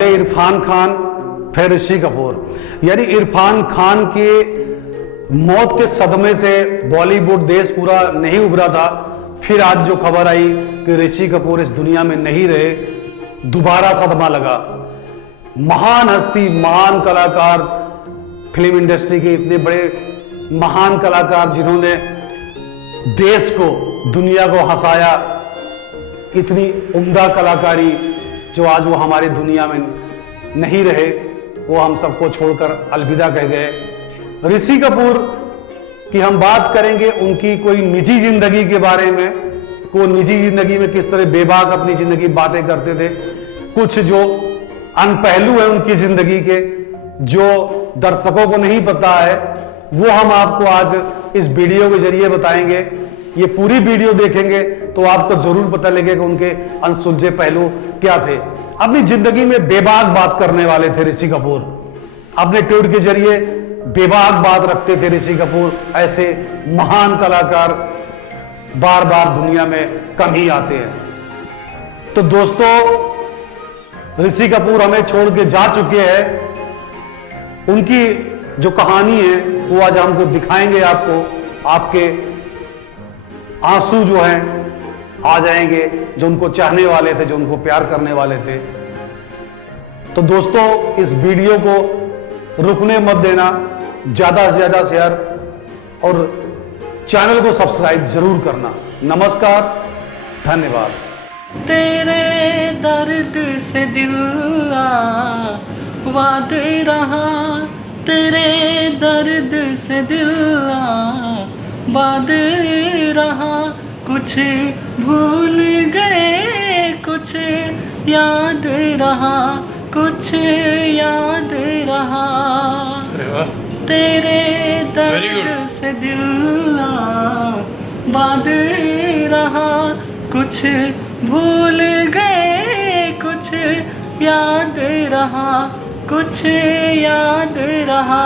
इरफान खान फिर ऋषि कपूर, यानी इरफान खान के मौत के सदमे से बॉलीवुड देश पूरा नहीं उभरा था। फिर आज जो खबर आई कि ऋषि कपूर इस दुनिया में नहीं रहे, दोबारा सदमा लगा। महान हस्ती, महान कलाकार, फिल्म इंडस्ट्री के इतने बड़े महान कलाकार जिन्होंने देश को, दुनिया को हंसाया, इतनी उम्दा कलाकारी, जो आज वो हमारी दुनिया में नहीं रहे, वो हम सबको छोड़कर अलविदा कह गए। ऋषि कपूर की हम बात करेंगे, उनकी कोई निजी जिंदगी के बारे में, को निजी जिंदगी में किस तरह बेबाक अपनी जिंदगी बातें करते थे, कुछ जो अनपहलू है उनकी जिंदगी के जो दर्शकों को नहीं पता है, वो हम आपको आज इस वीडियो के जरिए बताएंगे। ये पूरी वीडियो देखेंगे तो आपको जरूर पता लगेगा उनके अनसुलझे पहलू क्या थे। अपनी जिंदगी में बेबाक बात करने वाले थे ऋषि कपूर, अपने ट्वीट के जरिए बेबाक बात रखते थे ऋषि कपूर। ऐसे महान कलाकार बार बार दुनिया में कम ही आते हैं। तो दोस्तों, ऋषि कपूर हमें छोड़ के जा चुके हैं। उनकी जो कहानी है वो आज हमको दिखाएंगे आपको। आपके आंसू जो हैं आ जाएंगे, जो उनको चाहने वाले थे, जो उनको प्यार करने वाले थे। तो दोस्तों, इस वीडियो को रुकने मत देना, ज्यादा से ज्यादा शेयर और चैनल को सब्सक्राइब जरूर करना। नमस्कार, धन्यवाद। तेरे दर्द से दिल वाद रहा, तेरे दर्द से दिल वाद रहा, कुछ भूल गए, कुछ याद रहा, कुछ याद रहा। तेरे दर्द से दिल वाद रहा, कुछ भूल गए, कुछ याद रहा, कुछ याद रहा।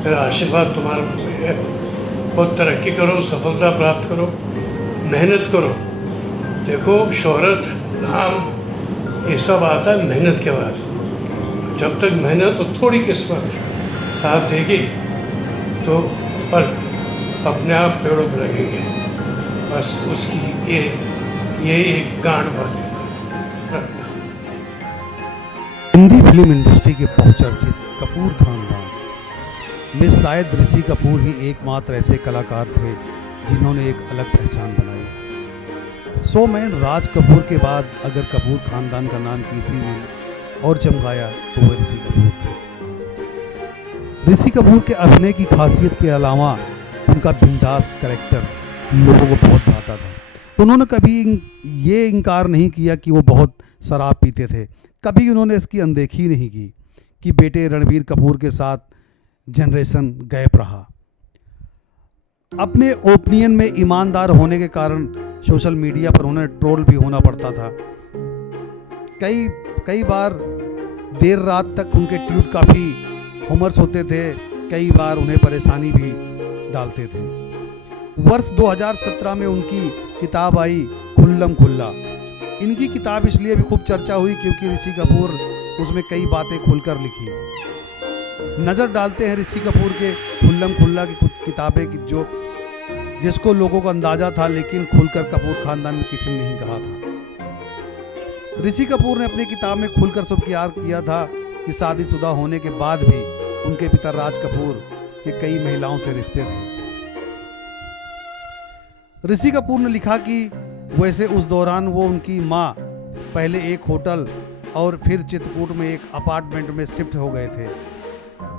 मेरा आशीर्वाद तुम्हारे है। बहुत तरक्की करो, सफलता प्राप्त करो, मेहनत करो। देखो, शोहरत, नाम, ये सब आता है मेहनत के बाद। जब तक मेहनत और थोड़ी किस्मत साथ देगी तो पर अपने आप पेड़ों पर लगेंगे। बस उसकी ये एक गांठ बात है। हिंदी फिल्म इंडस्ट्री के बहुचर्चित कपूर खानदान में शायद ऋषि कपूर ही एकमात्र ऐसे कलाकार थे जिन्होंने एक अलग पहचान बनाई। सो मैन राज कपूर के बाद अगर कपूर खानदान का नाम किसी ने और चमकाया तो वह ऋषि कपूर थे। ऋषि कपूर के अभिनय की खासियत के अलावा उनका बिंदास कैरेक्टर लोगों को बहुत भाता था। उन्होंने कभी ये इनकार नहीं किया कि वो बहुत शराब पीते थे। कभी उन्होंने इसकी अनदेखी नहीं की कि बेटे रणबीर कपूर के साथ जनरेशन गैप रहा। अपने ओपिनियन में ईमानदार होने के कारण सोशल मीडिया पर उन्हें ट्रोल भी होना पड़ता था। कई बार देर रात तक उनके ट्वीट काफ़ी हुमर्स होते थे, कई बार उन्हें परेशानी भी डालते थे। वर्ष 2017 में उनकी किताब आई खुल्लम खुल्ला। इनकी किताब इसलिए भी खूब चर्चा हुई क्योंकि ऋषि कपूर उसमें कई बातें खुलकर लिखी। नज़र डालते हैं ऋषि कपूर के खुल्लम खुल्ला की कुछ किताबें जो जिसको लोगों को अंदाज़ा था, लेकिन खुलकर कपूर खानदान में किसी ने नहीं कहा था। ऋषि कपूर ने अपनी किताब में खुलकर स्वीकार किया था कि शादीशुदा होने के बाद भी उनके पिता राज कपूर के कई महिलाओं से रिश्ते थे। ऋषि कपूर ने लिखा कि वैसे उस दौरान वो उनकी माँ पहले एक होटल और फिर चित्रकूट में एक अपार्टमेंट में शिफ्ट हो गए थे।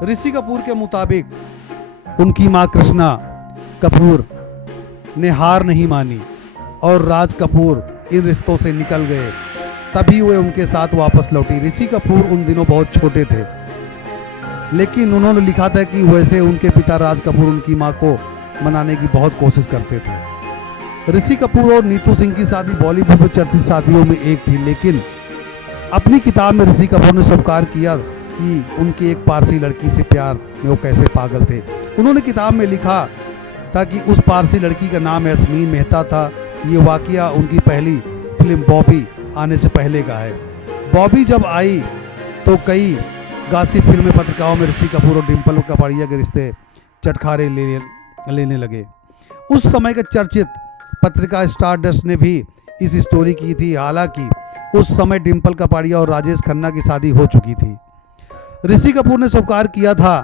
ऋषि कपूर के मुताबिक उनकी माँ कृष्णा कपूर ने हार नहीं मानी और राज कपूर इन रिश्तों से निकल गए, तभी वे उनके साथ वापस लौटी। ऋषि कपूर उन दिनों बहुत छोटे थे, लेकिन उन्होंने लिखा था कि वैसे उनके पिता राज कपूर उनकी माँ को मनाने की बहुत कोशिश करते थे। ऋषि कपूर और नीतू सिंह की शादी बॉलीवुड में चर्चित शादियों में एक थी, लेकिन अपनी किताब में ऋषि कपूर ने स्वीकार किया कि उनकी एक पारसी लड़की से प्यार में वो कैसे पागल थे। उन्होंने किताब में लिखा था कि उस पारसी लड़की का नाम यास्मीन मेहता था। ये वाकया उनकी पहली फिल्म बॉबी आने से पहले का है। बॉबी जब आई तो कई गासिप फिल्में पत्रिकाओं में ऋषि कपूर और डिम्पल कपाड़िया के रिश्ते चटखारे लेने लगे। उस समय के चर्चित पत्रिका स्टारडस्ट ने भी इस स्टोरी की थी। हालांकि उस समय डिम्पल कपाड़िया और राजेश खन्ना की शादी हो चुकी थी। ऋषि कपूर ने स्वीकार किया था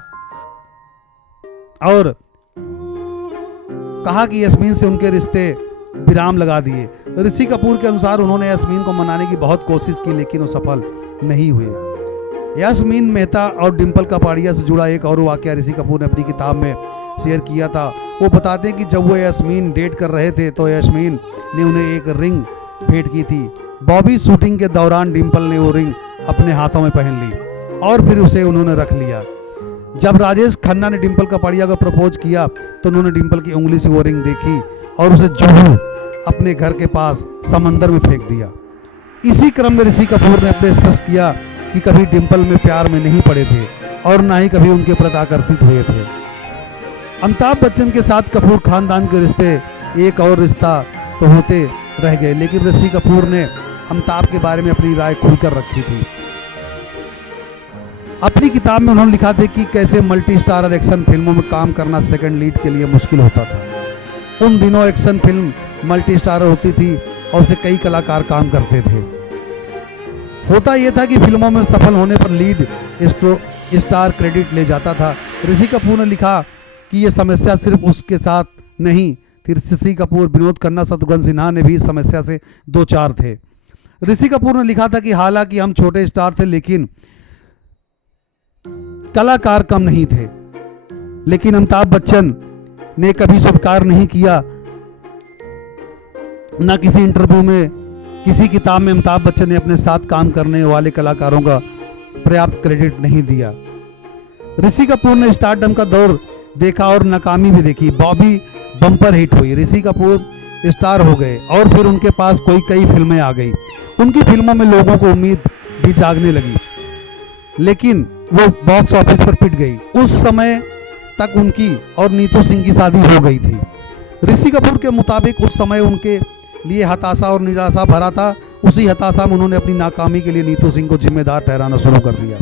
और कहा कि यास्मीन से उनके रिश्ते विराम लगा दिए। ऋषि कपूर के अनुसार उन्होंने यास्मीन को मनाने की बहुत कोशिश की लेकिन वो सफल नहीं हुए। यास्मीन मेहता और डिम्पल कपाड़िया से जुड़ा एक और वाकया ऋषि कपूर ने अपनी किताब में शेयर किया था। वो बताते हैं कि जब वो यास्मीन डेट कर रहे थे तो यास्मीन ने उन्हें एक रिंग भेंट की थी। बॉबी शूटिंग के दौरान डिम्पल ने वो रिंग अपने हाथों में पहन ली और फिर उसे उन्होंने रख लिया। जब राजेश खन्ना ने डिम्पल कपाड़िया को प्रपोज किया तो उन्होंने डिम्पल की उंगली से वो रिंग देखी और उसे जुहू अपने घर के पास समंदर में फेंक दिया। इसी क्रम में ऋषि कपूर ने अपने स्पष्ट किया कि कभी डिम्पल में प्यार में नहीं पड़े थे और ना ही कभी उनके प्रति आकर्षित हुए थे। अमिताभ बच्चन के साथ कपूर खानदान के रिश्ते एक और रिश्ता तो होते रह गए लेकिन ऋषि कपूर ने अमिताभ के बारे में अपनी राय खुलकर रखी थी। अपनी किताब में उन्होंने लिखा था कि कैसे मल्टी स्टारर एक्शन फिल्मों में काम करना सेकंड लीड के लिए मुश्किल होता था। उन दिनों एक्शन फिल्म मल्टी स्टारर होती थी और उसे कई कलाकार काम करते थे। होता यह था कि फिल्मों में सफल होने पर लीड स्टार क्रेडिट ले जाता था। ऋषि कपूर ने लिखा कि यह समस्या सिर्फ उसके साथ नहीं थी। ऋषि कपूर, विनोद खन्ना, शत्रुघ्न सिन्हा ने भी इस समस्या से दो चार थे। ऋषि कपूर ने लिखा था कि हालांकि हम छोटे स्टार थे लेकिन कलाकार कम नहीं थे। लेकिन अमिताभ बच्चन ने कभी स्वीकार नहीं किया, ना किसी इंटरव्यू में, किसी किताब में अमिताभ बच्चन ने अपने साथ काम करने वाले कलाकारों का पर्याप्त क्रेडिट नहीं दिया। ऋषि कपूर ने स्टारडम का दौर देखा और नाकामी भी देखी। बॉबी बम्पर हिट हुई, ऋषि कपूर स्टार हो गए और फिर उनके पास कई फिल्में आ गई। उनकी फिल्मों में लोगों को उम्मीद भी जागने लगी लेकिन वो बॉक्स ऑफिस पर पिट गई। उस समय तक उनकी और नीतू सिंह की शादी हो गई थी। ऋषि कपूर के मुताबिक उस समय उनके लिए हताशा और निराशा भरा था। उसी हताशा में उन्होंने अपनी नाकामी के लिए नीतू सिंह को जिम्मेदार ठहराना शुरू कर दिया।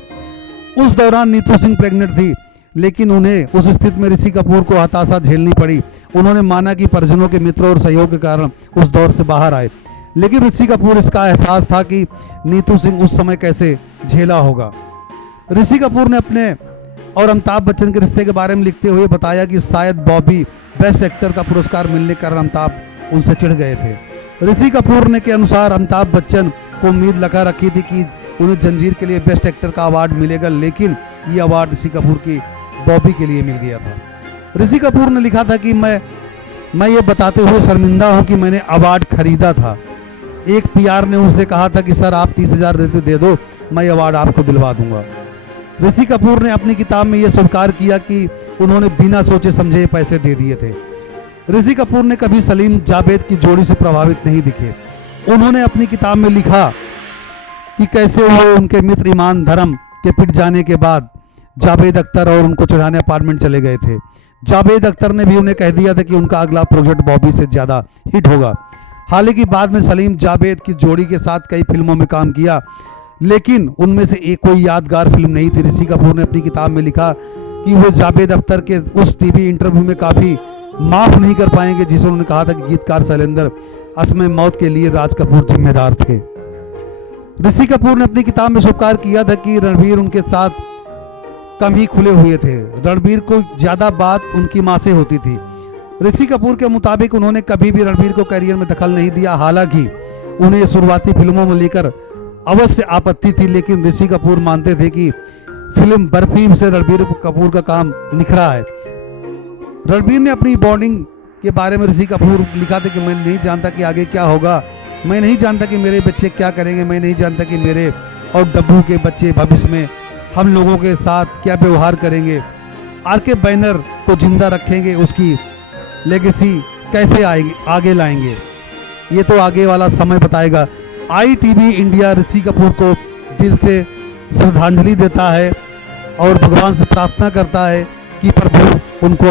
उस दौरान नीतू सिंह प्रेग्नेंट थी लेकिन उन्हें उस स्थिति में ऋषि कपूर को हताशा झेलनी पड़ी। उन्होंने माना कि परिजनों के मित्रों और सहयोग के कारण उस दौर से बाहर आए लेकिन ऋषि कपूर इसका एहसास था कि नीतू सिंह उस समय कैसे झेला होगा। ऋषि कपूर ने अपने और अमिताभ बच्चन के रिश्ते के बारे में लिखते हुए बताया कि शायद बॉबी बेस्ट एक्टर का पुरस्कार मिलने के कारण अमिताभ उनसे चिढ़ गए थे। ऋषि कपूर ने के अनुसार अमिताभ बच्चन को उम्मीद लगा रखी थी कि उन्हें जंजीर के लिए बेस्ट एक्टर का अवार्ड मिलेगा लेकिन ये अवार्ड ऋषि कपूर की बॉबी के लिए मिल गया था। ऋषि कपूर ने लिखा था कि मैं ये बताते हुए शर्मिंदा हूँ कि मैंने अवार्ड खरीदा था। एक पीआर ने उससे कहा था कि सर आप 30,000 दे दो, मैं अवार्ड आपको दिलवा दूंगा। ऋषि कपूर ने अपनी किताब में यह स्वीकार किया कि उन्होंने बिना सोचे समझे पैसे दे दिए थे। ऋषि कपूर ने कभी सलीम जावेद की जोड़ी से प्रभावित नहीं दिखे। उन्होंने अपनी किताब में लिखा कि कैसे वो उनके मित्र ईमान धर्म के पिट जाने के बाद जावेद अख्तर और उनको चढ़ाने अपार्टमेंट चले गए थे। जावेद अख्तर ने भी उन्हें कह दिया था कि उनका अगला प्रोजेक्ट बॉबी से ज़्यादा हिट होगा। हालांकि बाद में सलीम जावेद की जोड़ी के साथ कई फिल्मों में काम किया लेकिन उनमें से एक कोई यादगार फिल्म नहीं थी। ऋषि कपूर ने अपनी किताब में लिखा कि वो जावेद अख्तर के उस टीवी इंटरव्यू में काफ़ी माफ़ नहीं कर पाएंगे जिसे उन्होंने कहा था कि गीतकार शैलेंद्र असमय मौत के लिए राज कपूर जिम्मेदार थे। ऋषि कपूर ने अपनी किताब में स्वीकार किया था कि रणबीर उनके साथ कम ही खुले हुए थे। रणबीर को ज़्यादा बात उनकी माँ से होती थी। ऋषि कपूर के मुताबिक उन्होंने कभी भी रणबीर को करियर में दखल नहीं दिया। हालांकि उन्हें शुरुआती फिल्मों में लेकर अवश्य आपत्ति थी लेकिन ऋषि कपूर मानते थे कि फिल्म बर्फी से रणबीर कपूर का काम निखरा है। रणबीर ने अपनी बॉन्डिंग के बारे में ऋषि कपूर लिखा था कि मैं नहीं जानता कि आगे क्या होगा, मैं नहीं जानता कि मेरे बच्चे क्या करेंगे, मैं नहीं जानता कि मेरे और डब्बू के बच्चे भविष्य में हम लोगों के साथ क्या व्यवहार करेंगे, आरके बैनर को जिंदा रखेंगे, उसकी लेगेसी कैसे आगे लाएंगे, ये तो आगे वाला समय बताएगा। ITV इंडिया ऋषि कपूर को दिल से श्रद्धांजलि देता है और भगवान से प्रार्थना करता है कि प्रभु उनको